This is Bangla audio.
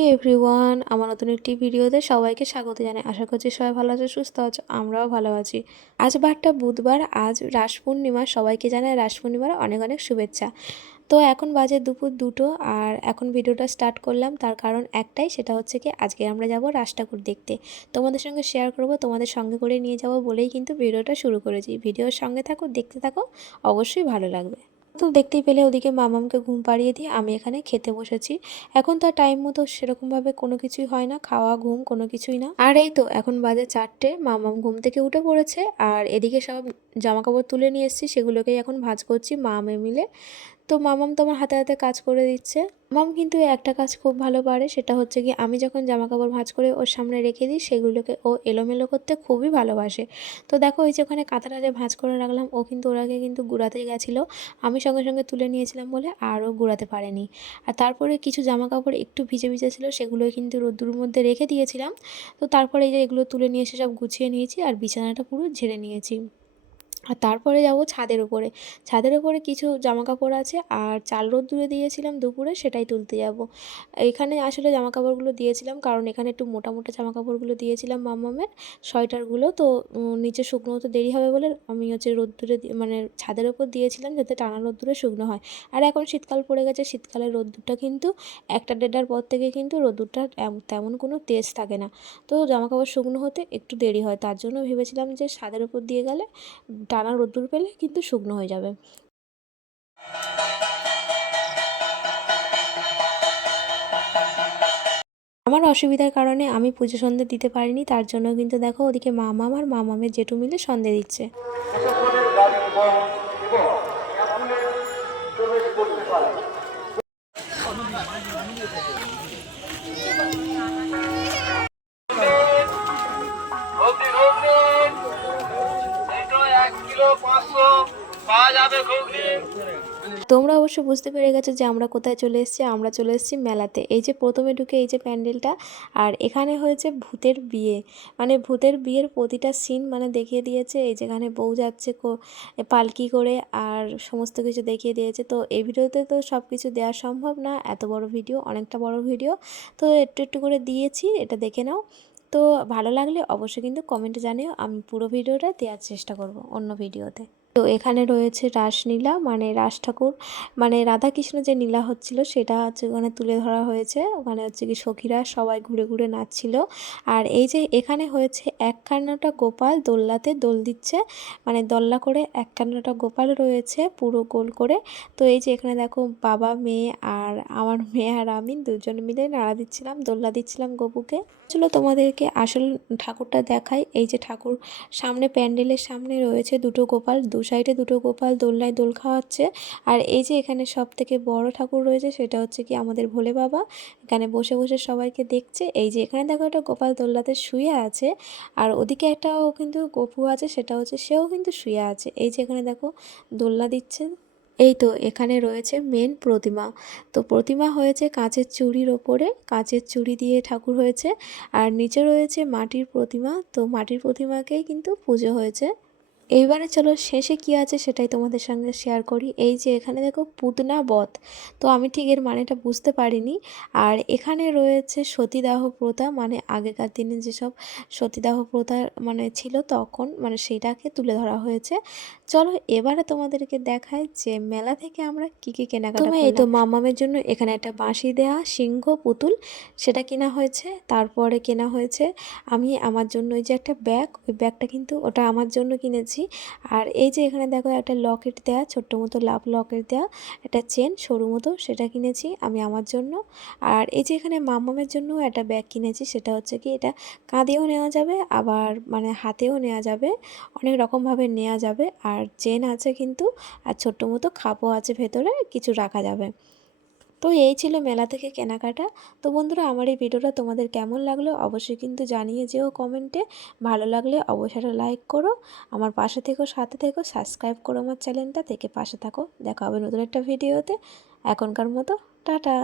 হ্যালো এভরিওয়ান, আমার নতুন একটি ভিডিওতে সবাইকে স্বাগত জানাই। আশা করছি সবাই ভালো আছে, সুস্থ আছে, আমরাও ভালো আছি। আজ বারটা বুধবার, আজ রাস পূর্ণিমা। সবাইকে জানাই রাস পূর্ণিমার অনেক অনেক শুভেচ্ছা। তো এখন বাজে দুপুর 2টো, আর এখন ভিডিওটা স্টার্ট করলাম। তার কারণ একটাই, সেটা হচ্ছে কি আজকে আমরা যাব রাস ঠাকুর দেখতে। তোমাদের সঙ্গে শেয়ার করব, তোমাদের সঙ্গে করে নিয়ে যাব বলেই কিন্তু ভিডিওটা শুরু করেছি। ভিডিওর সঙ্গে থাকো, দেখতে থাকো, অবশ্যই ভালো লাগবে। তো দেখতেই পেলে ওদিকে মামামকে ঘুম পাড়িয়ে দিয়ে আমি এখানে খেতে বসেছি। এখন তো টাইম মতো সেরকমভাবে কোনো কিছুই হয় না, খাওয়া ঘুম কোনো কিছুই না। আর এই তো এখন বাজে 4টে, মামাম ঘুম থেকে উঠে পড়েছে। আর এদিকে সব জামা কাপড় তুলে নিয়ে এসেছি, সেগুলোকেই এখন ভাঁজ করছি মা মেয়ে মিলে। তো মামাম তো আমার হাতে হাতে কাজ করে দিচ্ছে। মামাম কিন্তু একটা কাজ খুব ভালো পারে, সেটা হচ্ছে কি আমি যখন জামা কাপড় ভাঁজ করে ওর সামনে রেখে দিই, সেগুলোকে ও এলোমেলো করতে খুবই ভালোবাসে। তো দেখো এই যে ওখানে কাঁথাটা যে ভাঁজ করে রাখলাম, ও কিন্তু ওর আগে কিন্তু গুড়াতে গেছিলো। আমি সঙ্গে সঙ্গে তুলে নিয়েছিলাম বলে আর ও গুড়াতে পারেনি। আর তারপরে কিছু জামা কাপড় একটু ভিজে ভিজে ছিল, সেগুলোই কিন্তু রোদ্দুর মধ্যে রেখে দিয়েছিলাম। তো তারপরে এই যে এগুলো তুলে নিয়ে এসে সব গুছিয়ে নিয়েছি, আর বিছানাটা পুরো ঝেড়ে নিয়েছি। আর তারপরে যাব ছাদের উপরে। ছাদের উপরে কিছু জামাকাপড় আছে, আর চাল রোদ্দুরে দিয়েছিলাম দুপুরে, সেটাই তুলতে যাব। এখানে আসলে জামাকাপড়গুলো দিয়েছিলাম কারণ এখানে একটু মোটা মোটা জামাকাপড়গুলো দিয়েছিলাম মাম্মামের, সোয়েটারগুলো। তো নিচে শুকনো হতে দেরি হবে বলে আমি হচ্ছে রোদ্দুরে মানে ছাদের উপর দিয়েছিলাম, যাতে টানা রোদ্দুরে শুকনো হয়। আর এখন শীতকাল পড়ে গেছে, শীতকালের রোদ্দুরটা কিন্তু 1টা 1:30টার পর থেকে কিন্তু রোদ্দুরটা তেমন কোনো তেজ থাকে না। তো জামাকাপড় শুকনো হতে একটু দেরি হয়, তার জন্য ভেবেছিলাম যে ছাদের উপর দিয়ে গেলে টানা রোদ্দুর পেলে কিন্তু শুকনো হয়ে যাবে। আমার অসুবিধার কারণে আমি পুজো সন্ধে দিতে পারিনি, তার জন্য কিন্তু দেখো ওদিকে মামাম আর মামামের জেঠু মিলে সন্ধে দিচ্ছে। তোমরা অবশ্য বুঝতে পেরে গেছো যে আমরা কোথায় চলে এসেছি। আমরা চলে এসেছি মেলাতে। এই যে প্রথমে ঢুকে এই যে প্যান্ডেলটা, আর এখানে হয়েছে ভূতের বিয়ে। মানে ভূতের বিয়ের প্রতিটা সিন মানে দেখিয়ে দিয়েছে। এই যেখানে বউ যাচ্ছে পালকি করে, আর সমস্ত কিছু দেখিয়ে দিয়েছে। তো এই ভিডিওতে তো সব কিছু দেওয়া সম্ভব না, এত বড় ভিডিও, অনেকটা বড় ভিডিও। তো একটু একটু করে দিয়েছি, এটা দেখে নাও। তো ভালো লাগলে অবশ্যই কিন্তু কমেন্টে জানিও, আমি পুরো ভিডিওটা দেওয়ার চেষ্টা করব অন্য ভিডিওতে। তো এখানে রয়েছে রাসলীলা, মানে রাস ঠাকুর মানে রাধাকৃষ্ণ যে লীলা হচ্ছিল সেটা হচ্ছে ওখানে তুলে ধরা হয়েছে। ওখানে হচ্ছে কি সখীরা সবাই ঘুরে ঘুরে নাচছিল। আর এই যে এখানে হয়েছে 51টা গোপাল দোলনাতে দোল দিচ্ছে, মানে দোলনা করে 51টা গোপাল রয়েছে পুরো গোল করে। তো এই যে এখানে দেখো বাবা মেয়ে আর আমার মেয়ে আর আমি দুজন মিলে নাড়া দিচ্ছিলাম, দোলনা দিচ্ছিলাম গপুকে। চলো তোমাদেরকে আসল ঠাকুরটা দেখাই। এই যে ঠাকুর সামনে প্যান্ডেলের সামনে রয়েছে দুটো গোপাল, দু সাইডে দুটো গোপাল দোলনায় দোল খাওয়াচ্ছে। আর এই যে এখানে সব থেকে বড় ঠাকুর রয়েছে, সেটা হচ্ছে কি আমাদের ভোলে বাবা, এখানে বসে বসে সবাইকে দেখছে। এই যে এখানে দেখো একটা গোপাল দোলনাতে শুয়ে আছে, আর ওদিকে একটাও কিন্তু গপু আছে, সেটা হচ্ছে সেও কিন্তু শুয়ে আছে। এই যে এখানে দেখো দোলনা দিচ্ছে। এই তো এখানে রয়েছে মেন প্রতিমা। তো প্রতিমা হয়েছে কাঁচের চুড়ির ওপরে, কাঁচের চুড়ি দিয়ে ঠাকুর হয়েছে। আর নিচে রয়েছে মাটির প্রতিমা, তো মাটির প্রতিমাকেই কিন্তু পুজো হয়েছে। এইবারে চলো শেষে কি আছে সেটাই তোমাদের সঙ্গে শেয়ার করি। এই যে এখানে দেখো পুতনা বধ, তো আমি ঠিক এর মানেটা বুঝতে পারিনি। আর এখানে রয়েছে সতীদাহ প্রথা, মানে আগেকার দিনে যেসব সতীদাহ প্রথা মানে ছিল তখন, মানে সেইটাকে তুলে ধরা হয়েছে। চলো এবারে তোমাদেরকে দেখাই যে মেলা থেকে আমরা কি কি কেনাকাটা করলাম। এই তো মামামের জন্য এখানে একটা বাঁশি দেয়া সিংহ পুতুল, সেটা কেনা হয়েছে। তারপরে কেনা হয়েছে আমি আমার জন্য ওই যে একটা ব্যাগ, ওই ব্যাগটা কিন্তু ওটা আমার জন্য কিনেছি। আর এই যে এখানে দেখো একটা লকেট দেয়া, ছোট্ট মতো লাভ লকেট দেয়া, একটা চেন সরু মতো, সেটা কিনেছি আমি আমার জন্য। আর এই যে এখানে মামামের জন্য একটা ব্যাগ কিনেছি, সেটা হচ্ছে কি এটা কাঁধেও নেওয়া যাবে, আবার মানে হাতেও নেওয়া যাবে, অনেক রকমভাবে নেওয়া যাবে। আর চেন আছে কিন্তু, আর ছোট্ট মতো খাপও আছে, ভেতরে কিছু রাখা যাবে। তো এই ছিল মেলা থেকে কেনাকাটা। তো বন্ধুরা, আমার এই ভিডিওটা তোমাদের কেমন লাগলো অবশ্যই কিন্তু জানিয়ে যেও কমেন্টে। ভালো লাগলে অবশ্যই লাইক করো, আমার পাশে থেকো, সাথে থেকো, সাবস্ক্রাইব করো আমার চ্যানেলটা, থেকে পাশে থাকো। দেখা হবে নতুন একটা ভিডিওতে। এখনকার মতো টাটা।